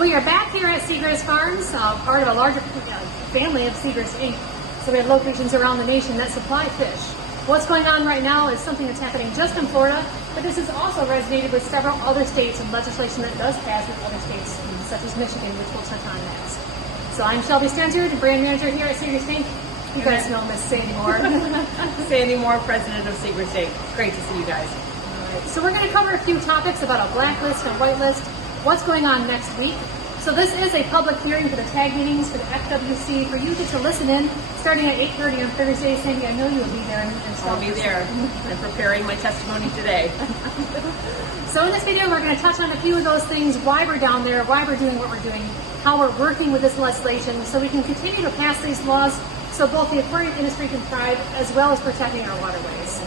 we are back here at Seagrass Farms, part of a larger family of Seagrass Inc. So we have locations around the nation that supply fish. What's going on right now is something that's happening just in Florida, but this has also resonated with several other states and legislation that does pass with other states, such as Michigan, which we'll touch on next. So I'm Shelby Stensrud, brand manager here at Seagrass Inc. You guys know Miss Sandy Moore. Sandy Moore, president of Seagrass Inc. Great to see you guys. All right. So we're going to cover a few topics about a blacklist and whitelist, what's going on next week. So this is a public hearing for the tag meetings for the FWC for you to listen in starting at 8:30 on Thursday. Sandy, I know you'll be there. I'll be there. I'm preparing my testimony today. So in this video, we're going to touch on a few of those things, why we're down there, why we're doing what we're doing, how we're working with this legislation so we can continue to pass these laws so both the aquarium industry can thrive as well as protecting our waterways.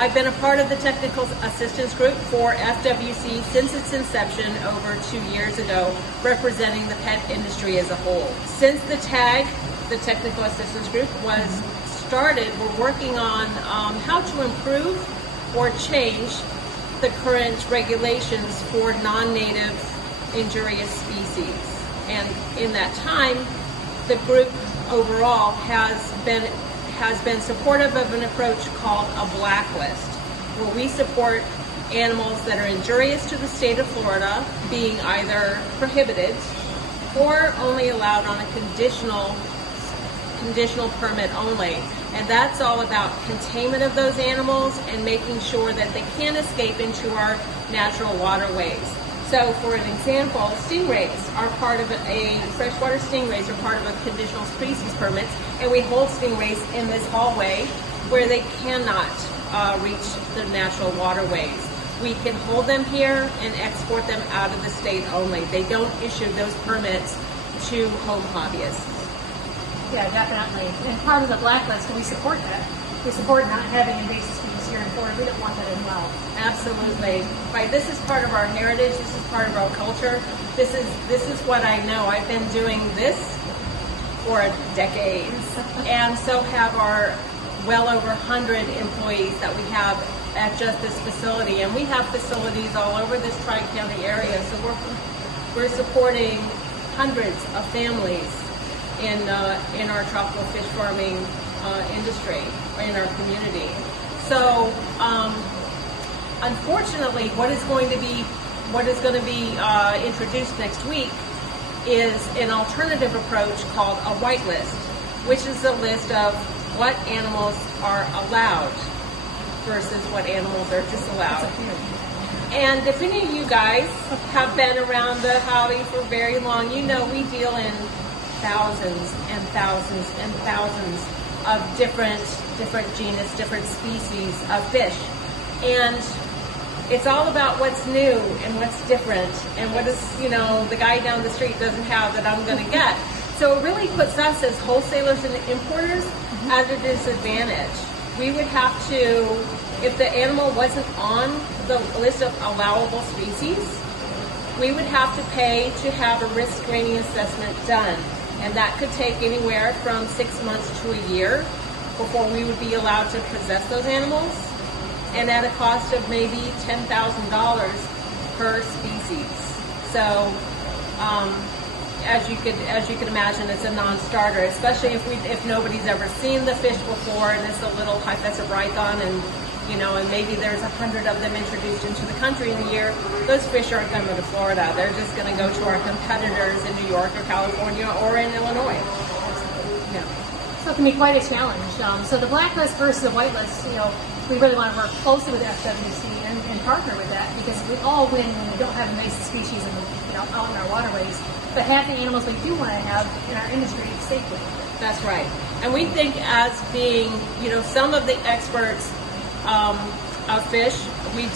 I've been a part of the technical assistance group for FWC since its inception over 2 years ago, representing the pet industry as a whole. Since the TAG, the technical assistance group, was started, we're working on how to improve or change the current regulations for non-native injurious species. And in that time, the group overall has been supportive of an approach called a blacklist, where we support animals that are injurious to the state of Florida being either prohibited or only allowed on a conditional permit only. And that's all about containment of those animals and making sure that they can't escape into our natural waterways. So for an example, stingrays are part of freshwater stingrays are part of a conditional species permits, and we hold stingrays in this hallway where they cannot reach the natural waterways. We can hold them here and export them out of the state only. They don't issue those permits to home hobbyists. Yeah, definitely. And part of the blacklist, we support that. We support not having invasive species here in Florida. We don't want that as well. Absolutely. Right. This is part of our heritage. This is part of our culture. This is what I know. I've been doing this for decades, and so have our well over 100 employees that we have at just this facility. And we have facilities all over this Tri-County area. So we're supporting hundreds of families in our tropical fish farming industry in our community. So unfortunately, what is going to be introduced next week is an alternative approach called a whitelist, which is a list of what animals are allowed versus what animals are disallowed. And if any of you guys have been around the hobby for very long, you know we deal in thousands and thousands and thousands of different genus, different species of fish. And it's all about what's new and what's different and what is, the guy down the street doesn't have that I'm going to get. So it really puts us as wholesalers and importers at a disadvantage. We would have to, if the animal wasn't on the list of allowable species, we would have to pay to have a risk screening assessment done. And that could take anywhere from 6 months to a year before we would be allowed to possess those animals, and at a cost of maybe $10,000 per species. So, as you could imagine, it's a non-starter, especially if nobody's ever seen the fish before, and it's a little Hyphesibrython, and maybe there's 100 of them introduced into the country in a year. Those fish aren't going to go to Florida. They're just going to go to our competitors in New York or California or in Illinois. Yeah. So it can be quite a challenge. So the blacklist versus the whitelist, we really want to work closely with FWC and partner with that, because we all win when we don't have invasive species out in our waterways, but have the animals we do want to have in our industry safely. That's right. And we think as being, some of the experts of fish, we've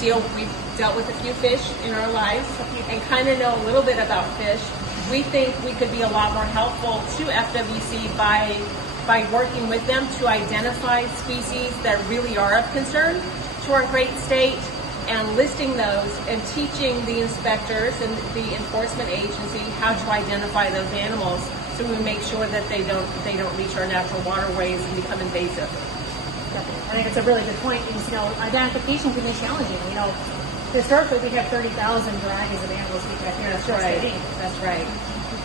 dealt with a few fish in our lives and kind of know a little bit about fish. We think we could be a lot more helpful to FWC by working with them to identify species that really are of concern to our great state, and listing those and teaching the inspectors and the enforcement agency how to identify those animals, so we make sure that they don't reach our natural waterways and become invasive. Definitely. I think it's a really good point. Identification can be challenging. Historically, we have 30,000 varieties of animals we have here in That's Shore right. State. That's right.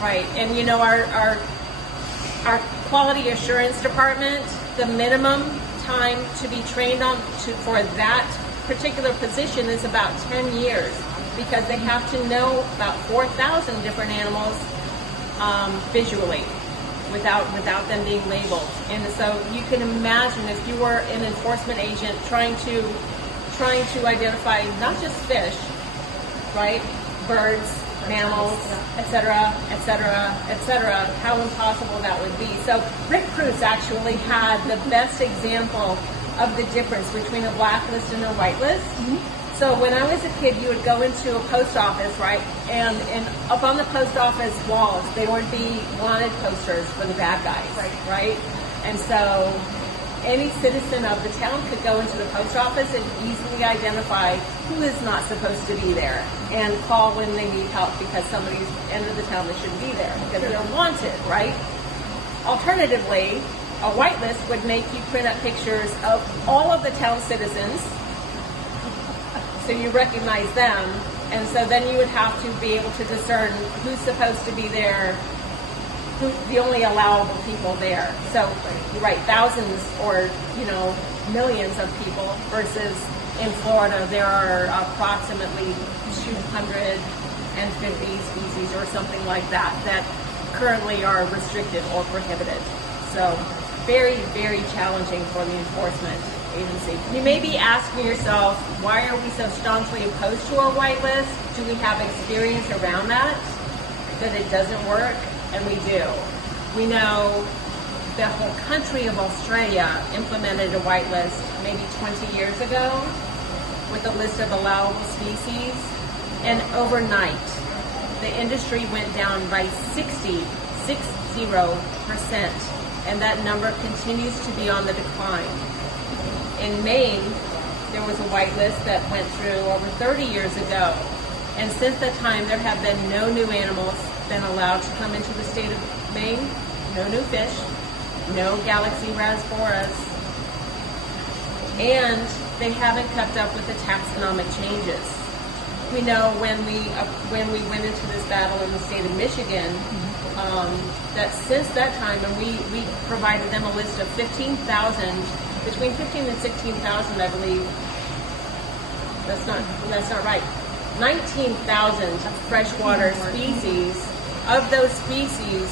Right. And you know, our quality assurance department, the minimum time to be trained on for that particular position is about 10 years, because they have to know about 4,000 different animals visually without them being labeled. And so you can imagine if you were an enforcement agent trying to identify not just fish, right? Birds, mammals, etc., etc., etc., how impossible that would be. So Rick Cruz actually had the best example of the difference between a blacklist and a whitelist. So when I was a kid, you would go into a post office, right? And up on the post office walls, there would be wanted posters for the bad guys, right? And so any citizen of the town could go into the post office and easily identify who is not supposed to be there and call when they need help because somebody's entered the town that shouldn't be there because they're wanted, right? Alternatively, a whitelist would make you print up pictures of all of the town citizens so you recognize them, and so then you would have to be able to discern who's supposed to be there, who the only allowable people there. So, right, thousands or millions of people versus in Florida there are approximately 250 species or something like that that currently are restricted or prohibited. So, very, very challenging for the enforcement agency. You may be asking yourself, why are we so staunchly opposed to a whitelist? Do we have experience around that it doesn't work? And we do. We know the whole country of Australia implemented a whitelist maybe 20 years ago with a list of allowable species, and overnight the industry went down by 60%, and that number continues to be on the decline. In Maine, there was a whitelist that went through over 30 years ago, and since that time there have been no new animals been allowed to come into the state of Maine, no new fish, no galaxy rasboras, and they haven't kept up with the taxonomic changes. We know when we went into this battle in the state of Michigan, that since that time, and we provided them a list of 15,000, between 15 and 16,000, I believe. That's not right. 19,000 freshwater species. Of those species,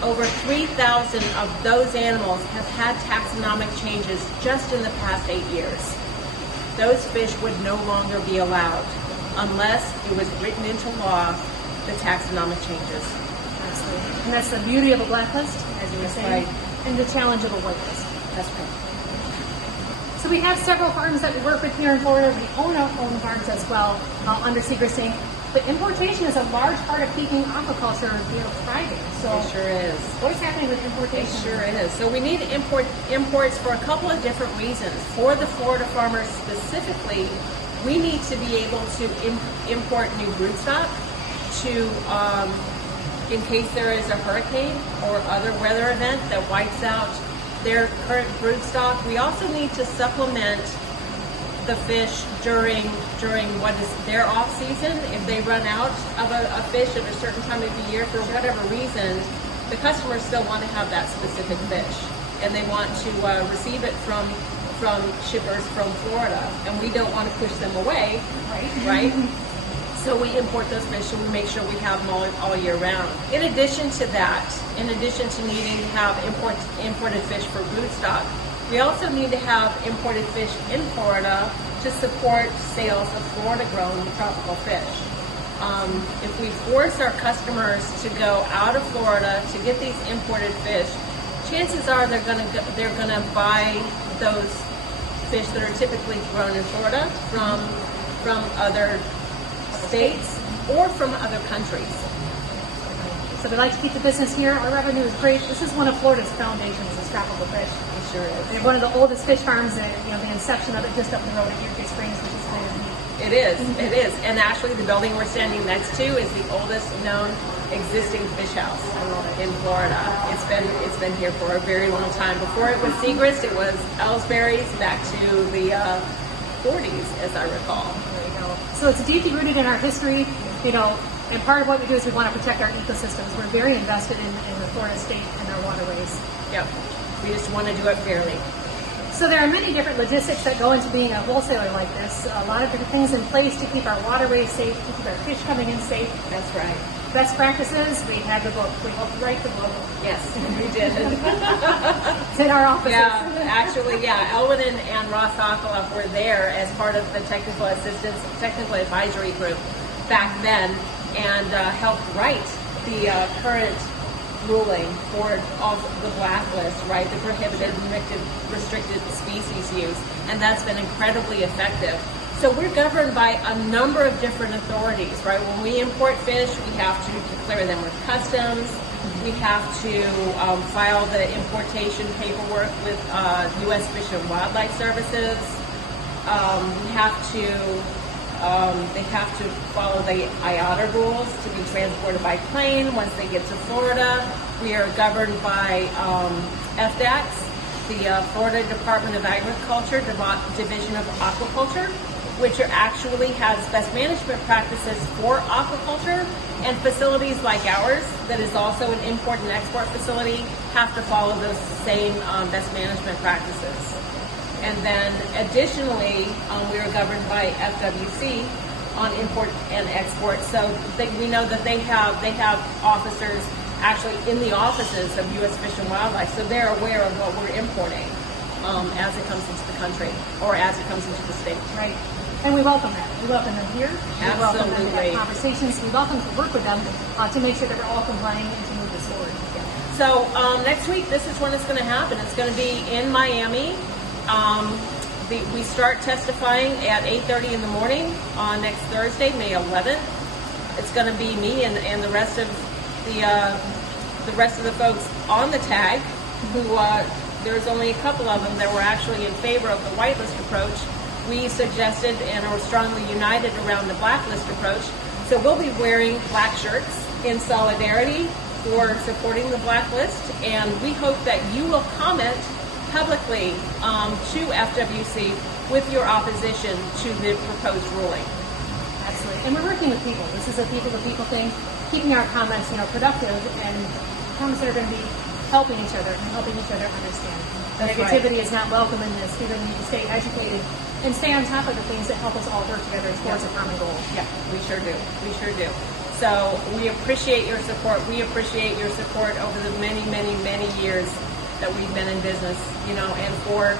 over 3,000 of those animals have had taxonomic changes just in the past 8 years. Those fish would no longer be allowed unless it was written into law, the taxonomic changes. Absolutely. And that's the beauty of a blacklist, as you were saying, and the challenge of a whitelist. That's right. So we have several farms that we work with here in Florida. We own our own farms as well under Secrecy. But importation is a large part of keeping aquaculture thriving. So It sure is. what is happening with importation? It sure is. So we need imports for a couple of different reasons. For the Florida farmers specifically, we need to be able to import new broodstock to, in case there is a hurricane or other weather event that wipes out their current broodstock. We also need to supplement the fish during what is their off season. If they run out of a fish at a certain time of the year for whatever reason, the customers still want to have that specific fish, and they want to receive it from shippers from Florida, and we don't want to push them away, right? So we import those fish and we make sure we have them all year round. In addition to that, in addition to needing to have imported fish for broodstock, we also need to have imported fish in Florida to support sales of Florida-grown tropical fish. If we force our customers to go out of Florida to get these imported fish, chances are they're gonna buy those fish that are typically grown in Florida from other states or from other countries. So we like to keep the business here. Our revenue is great. This is one of Florida's foundations, is tropical fish. It sure is. They're one of the oldest fish farms, and the inception of it just up the road at Eureka Springs, which is kind of neat. It is. It is. And actually, the building we're standing next to is the oldest known existing fish house in Florida. It's been here for a very long time. Before it was Segrist, it was Ellsbury's, back to the 40s, as I recall. There you go. So it's deeply rooted in our history, and part of what we do is we want to protect our ecosystems. We're very invested in the Florida state and our waterways. Yep. We just want to do it fairly. So there are many different logistics that go into being a wholesaler like this. A lot of different things in place to keep our waterways safe, to keep our fish coming in safe. That's right. Best practices, we have the book. We helped write the book. Yes, we did. It's in our offices. Yeah, actually, yeah. Elwin and Ross Sokoloff were there as part of the technical advisory group back then, and helped write the current ruling for all the blacklist, right? The prohibited and restricted species use, and that's been incredibly effective. So we're governed by a number of different authorities, right? When we import fish, we have to declare them with customs. We have to file the importation paperwork with U.S. Fish and Wildlife Services. They have to follow the IATA rules to be transported by plane once they get to Florida. We are governed by FDACS, the Florida Department of Agriculture, Division of Aquaculture, which actually has best management practices for aquaculture, and facilities like ours, that is also an import and export facility, have to follow those same best management practices. And then additionally, we are governed by FWC on import and export. So we know that they have officers actually in the offices of U.S. Fish and Wildlife, so they're aware of what we're importing as it comes into the country or as it comes into the state. Right. And we welcome that. We welcome them here. We welcome them to have Absolutely. conversations. We welcome to work with them to make sure that we're all complying and to move this forward. So next week, this is when it's going to happen. It's going to be in Miami. We start testifying at 8:30 in the morning on next Thursday, May 11th. It's going to be me and the rest of the folks on the tag, who there's only a couple of them that were actually in favor of the whitelist approach. We suggested and are strongly united around the blacklist approach. So we'll be wearing black shirts in solidarity for supporting the blacklist, and we hope that you will comment publicly to FWC with your opposition to the proposed ruling. Absolutely. And we're working with people. This is a people-to-people thing, keeping our comments, productive, and comments that are going to be helping each other and helping each other understand. That's Negativity is not welcome in this. We really need to stay educated and stay on top of the things that help us all work together towards a common goal. Yeah, we sure do. We sure do. So we appreciate your support. We appreciate your support over the many, many, many years that we've been in business, and for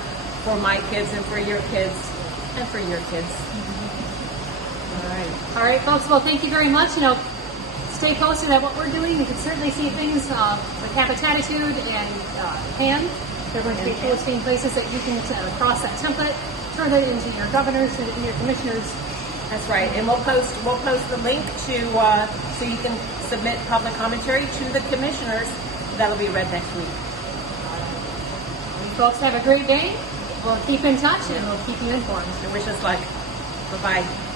my kids and for your kids and for your kids. Mm-hmm. All right, folks. Well, thank you very much. Stay posted at what we're doing. You can certainly see things like Habitatitude and PAN. They're going to be posting places that you can cross that template, turn it into your governors and your commissioners. That's right, and we'll post the link to so you can submit public commentary to the commissioners. That'll be read next week. You folks have a great day. We'll keep in touch and we'll keep you informed. I wish us luck. Bye-bye.